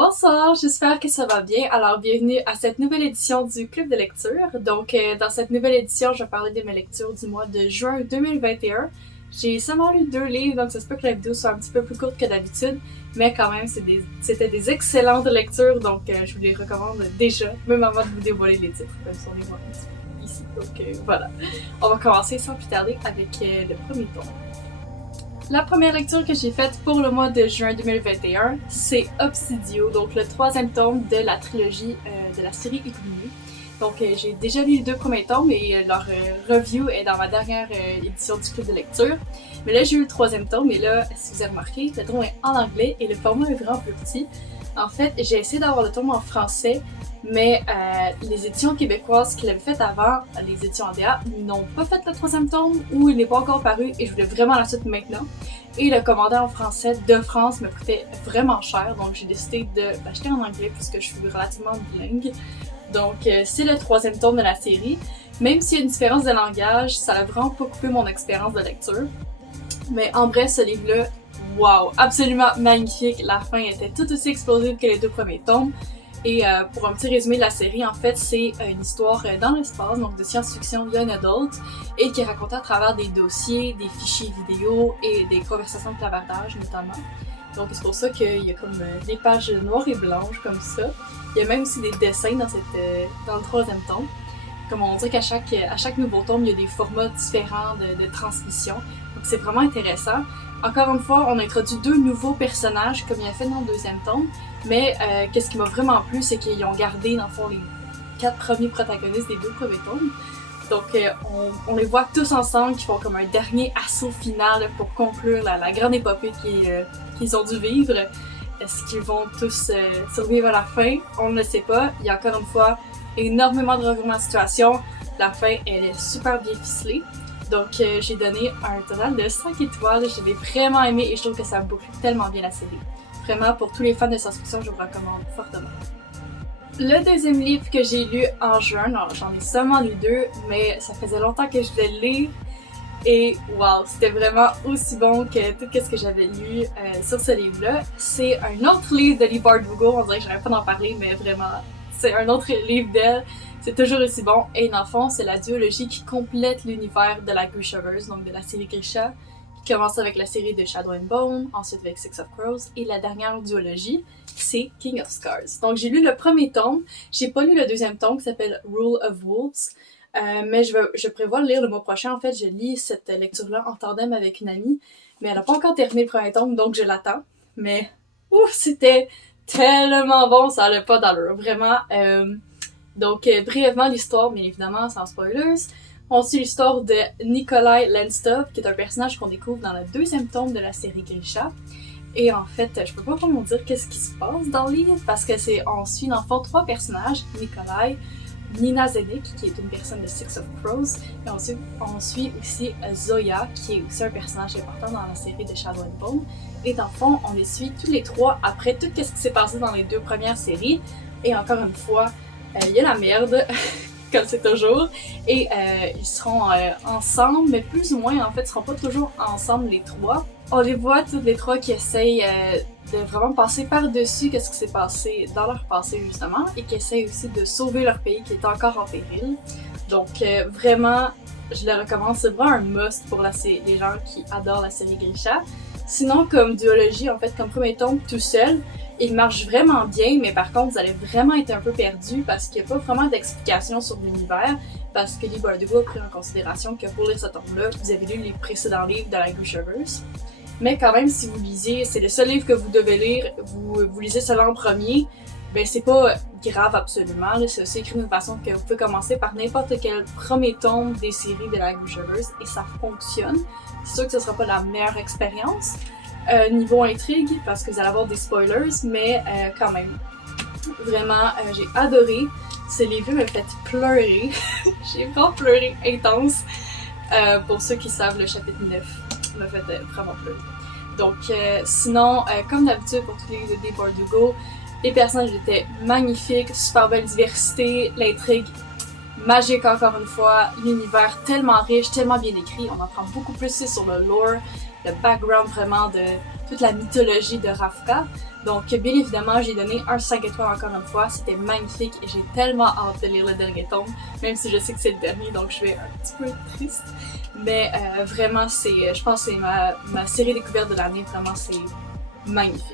Bonsoir, j'espère que ça va bien. Alors, bienvenue à cette nouvelle édition du Club de lecture. Donc, dans cette nouvelle édition, je vais parler de mes lectures du mois de juin 2021. J'ai seulement lu 2 livres, donc ça se peut que la vidéo soit un petit peu plus courte que d'habitude, mais quand même, c'était des excellentes lectures, donc je vous les recommande déjà, même avant de vous dévoiler les titres, même si on les voit ici. Donc voilà, on va commencer sans plus tarder avec le premier tome. La première lecture que j'ai faite pour le mois de juin 2021, c'est Obsidio, donc le 3e tome de la trilogie de la série Ikumi. Donc j'ai déjà lu les 2 premiers tomes et leur review est dans ma dernière édition du club de lecture. Mais là j'ai eu le 3e tome et là, si vous avez remarqué, le tome est en anglais et le format est vraiment plus petit. En fait, j'ai essayé d'avoir le tome en français, mais les éditions québécoises qui l'avaient fait avant, les éditions ADA, n'ont pas fait le 3e tome ou il n'est pas encore paru et je voulais vraiment la suite maintenant. Et le commander en français de France me coûtait vraiment cher, donc j'ai décidé de l'acheter en anglais puisque je suis relativement bilingue. Donc c'est le 3e tome de la série. Même s'il y a une différence de langage, ça a vraiment pas coupé mon expérience de lecture. Mais en bref, ce livre-là, wow, absolument magnifique. La fin était tout aussi explosive que les 2 premiers tomes. Et pour un petit résumé de la série, en fait, c'est une histoire dans l'espace, donc de science-fiction young adult, et qui est racontée à travers des dossiers, des fichiers vidéo et des conversations de clavardage notamment. Donc c'est pour ça qu'il y a comme des pages noires et blanches comme ça. Il y a même aussi des dessins dans le 3e tome. Comme on dit qu'à chaque nouveau tome, il y a des formats différents de transmission. Donc c'est vraiment intéressant. Encore une fois, on a introduit 2 nouveaux personnages comme il a fait dans le 2e tome. Mais qu'est-ce qui m'a vraiment plu, c'est qu'ils ont gardé dans le fond les 4 premiers protagonistes des 2 premiers tomes. Donc on les voit tous ensemble qui font comme un dernier assaut final pour conclure la grande épopée qu'ils ont dû vivre. Est-ce qu'ils vont tous survivre à la fin? On ne le sait pas. Il y a encore une fois énormément de revirements de situation. La fin, elle est super bien ficelée. Donc j'ai donné un total de 5 étoiles. Je l'ai vraiment aimé et je trouve que ça boucle tellement bien la série. Vraiment, pour tous les fans de science-fiction, je vous recommande fortement. Le 2e livre que j'ai lu en juin, alors j'en ai seulement lu 2, mais ça faisait longtemps que je voulais le lire. Et wow, c'était vraiment aussi bon que tout ce que j'avais lu sur ce livre-là. C'est un autre livre de Leigh Bardugo, on dirait que j'arrête pas d'en parler, mais vraiment, c'est un autre livre d'elle. C'est toujours aussi bon. Et dans le fond, c'est la duologie qui complète l'univers de la Grishaverse, donc de la série Grisha, qui commence avec la série de Shadow and Bone, ensuite avec Six of Crows, et la dernière duologie, c'est King of Scars. Donc j'ai lu le premier tome, j'ai pas lu le 2e tome qui s'appelle Rule of Wolves, mais je prévois le lire le mois prochain. En fait, je lis cette lecture-là en tandem avec une amie, mais elle a pas encore terminé le premier tome, donc je l'attends. Mais ouf, c'était tellement bon, ça allait pas d'allure, vraiment. Donc brièvement l'histoire, bien évidemment, sans spoilers. On suit l'histoire de Nikolai Lenstov, qui est un personnage qu'on découvre dans le 2e tome de la série Grisha. Et en fait, je peux pas vraiment dire qu'est-ce qui se passe dans le livre, parce que on suit dans le fond 3 personnages, Nikolai, Nina Zenik, qui est une personne de Six of Crows, et on suit aussi Zoya, qui est aussi un personnage important dans la série de Shadow and Bone. Et dans le fond, on les suit tous les 3 après tout ce qui s'est passé dans les 2 premières séries. Et encore une fois, il y a la merde, comme c'est toujours, et ils seront ensemble, mais plus ou moins, en fait, ils seront pas toujours ensemble les 3. On les voit toutes les 3 qui essayent de vraiment passer par-dessus ce qui s'est passé dans leur passé, justement, et qui essayent aussi de sauver leur pays qui est encore en péril. Donc, vraiment, je le recommande, c'est vraiment un must pour les gens qui adorent la série Grisha. Sinon, comme duologie, en fait, comme premier tome tout seul, il marche vraiment bien, mais par contre, vous allez vraiment être un peu perdu parce qu'il n'y a pas vraiment d'explication sur l'univers, parce que Leigh Bardugo a pris en considération que pour lire ce tome-là, vous avez lu les précédents livres de la Grishaverse. Mais quand même, si vous lisez, c'est le seul livre que vous devez lire, vous lisez cela en premier, ben c'est pas grave absolument, c'est aussi écrit d'une façon que vous pouvez commencer par n'importe quel premier tome des séries de la Grishaverse et ça fonctionne. C'est sûr que ce sera pas la meilleure expérience. Niveau intrigue, parce que vous allez avoir des spoilers, mais quand même. Vraiment, j'ai adoré. Ce livre m'a fait pleurer. J'ai vraiment pleuré intense. Pour ceux qui savent, le chapitre 9 m'a fait vraiment pleurer. Donc, sinon, comme d'habitude pour tous les livres de Leigh Bardugo, les personnages étaient magnifiques, super belle diversité, l'intrigue magique encore une fois, l'univers tellement riche, tellement bien écrit. On apprend beaucoup plus sur le lore, le background vraiment de toute la mythologie de Ravka. Donc bien évidemment, j'ai donné un 5 étoiles encore une fois, c'était magnifique et j'ai tellement hâte de lire le dernier tome, même si je sais que c'est le dernier donc je vais un petit peu être triste. Mais vraiment, je pense que c'est ma série découverte de l'année, vraiment c'est magnifique.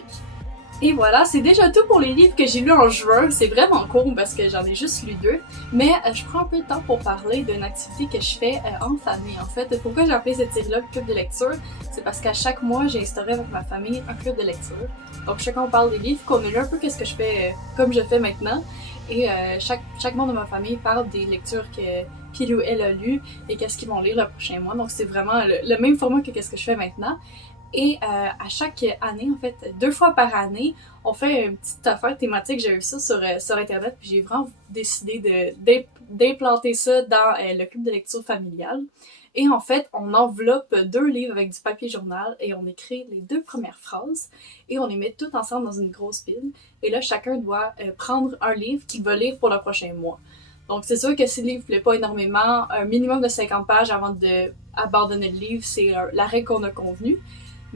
Et voilà, c'est déjà tout pour les livres que j'ai lus en juin. C'est vraiment court parce que j'en ai juste lu 2. Mais je prends un peu de temps pour parler d'une activité que je fais en famille. En fait, pourquoi j'ai appelé cette série-là Club de lecture? C'est parce qu'à chaque mois, j'ai instauré avec ma famille un club de lecture. Donc chacun on parle des livres qu'on a lus, un peu qu'est-ce que je fais comme je fais maintenant. Et chaque membre de ma famille parle des lectures qu'il ou elle a lues et qu'est-ce qu'ils vont lire le prochain mois. Donc c'est vraiment le même format que qu'est-ce que je fais maintenant. Et à chaque année, en fait, 2 fois par année, on fait une petite affaire thématique. J'ai vu ça sur Internet, puis j'ai vraiment décidé d'implanter ça dans le club de lecture familiale. Et en fait, on enveloppe 2 livres avec du papier journal et on écrit les 2 premières phrases et on les met toutes ensemble dans une grosse pile. Et là, chacun doit prendre un livre qu'il va lire pour le prochain mois. Donc, c'est sûr que si le livre ne plaît pas énormément, un minimum de 50 pages avant d'abandonner le livre, c'est la règle qu'on a convenue.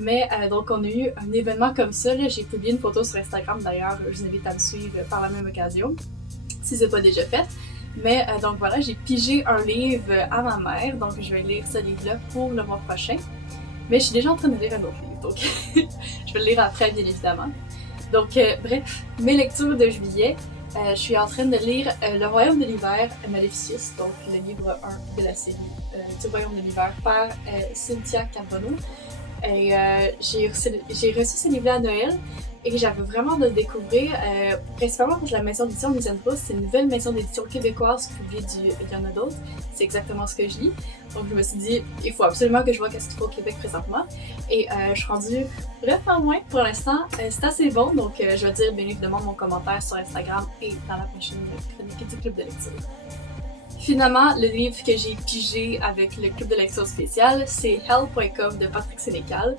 Mais donc on a eu un événement comme ça, j'ai publié une photo sur Instagram d'ailleurs, je vous invite à me suivre par la même occasion, si c'est pas déjà fait. Mais donc voilà, j'ai pigé un livre à ma mère, donc je vais lire ce livre-là pour le mois prochain. Mais je suis déjà en train de lire un autre livre, donc je vais le lire après bien évidemment. Donc bref, mes lectures de juillet, je suis en train de lire Le Royaume de l'Hiver, Maleficius, donc le livre 1 de la série du Royaume de l'Hiver par Cynthia Carbonneau. Et j'ai reçu ce livre-là à Noël et j'avais vraiment de le découvrir, principalement pour la maison d'édition Lisandro. C'est une nouvelle maison d'édition québécoise qui publie du Young Adult. C'est exactement ce que je lis. Donc je me suis dit, il faut absolument que je vois qu'est-ce qu'il faut au Québec présentement. Et je suis rendue vraiment loin pour l'instant. C'est assez bon, donc je vais dire bien évidemment mon commentaire sur Instagram et dans la prochaine chronique du club de lecture. Finalement, le livre que j'ai pigé avec le club de lecture spécial, c'est Hell.com de Patrick Sénécal.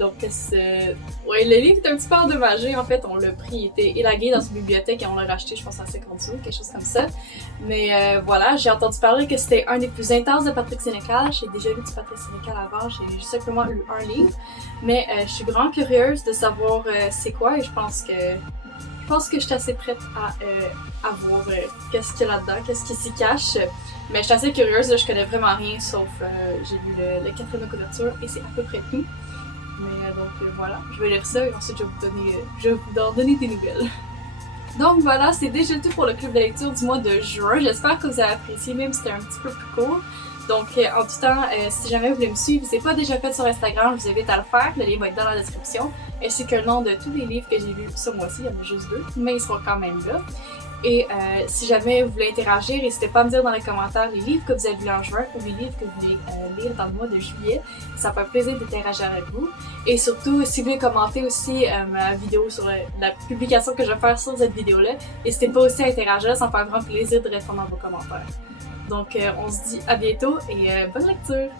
Donc, le livre est un petit peu endommagé. En fait, on l'a pris, il était élagué dans une bibliothèque et on l'a racheté, je pense, à 50 sous, quelque chose comme ça. Mais voilà, j'ai entendu parler que c'était un des plus intenses de Patrick Sénécal. J'ai déjà lu du Patrick Sénécal avant, j'ai simplement lu un livre. Mais je suis vraiment curieuse de savoir c'est quoi et je pense que je suis assez prête à voir qu'est-ce qu'il y a là-dedans, qu'est-ce qui s'y cache. Mais je suis assez curieuse, là, je connais vraiment rien, sauf j'ai lu le 4e couverture et c'est à peu près tout. Mais donc voilà, je vais lire ça et ensuite je vais vous en donner des nouvelles. Donc voilà, c'est déjà tout pour le club de lecture du mois de juin. J'espère que vous avez apprécié, même si c'était un petit peu plus court. Donc en tout temps, si jamais vous voulez me suivre, si ce n'est pas déjà fait sur Instagram, je vous invite à le faire. Le lien va être dans la description. Ainsi que le nom de tous les livres que j'ai lus ce mois-ci. Il y en a juste 2, mais ils seront quand même là. Et si jamais vous voulez interagir, n'hésitez pas à me dire dans les commentaires les livres que vous avez lus en juin ou les livres que vous voulez lire dans le mois de juillet. Ça fait plaisir d'interagir avec vous. Et surtout, si vous voulez commenter aussi ma vidéo sur la publication que je vais faire sur cette vidéo-là, n'hésitez pas aussi à interagir, ça me fait vraiment plaisir de répondre à vos commentaires. Donc on se dit à bientôt et bonne lecture!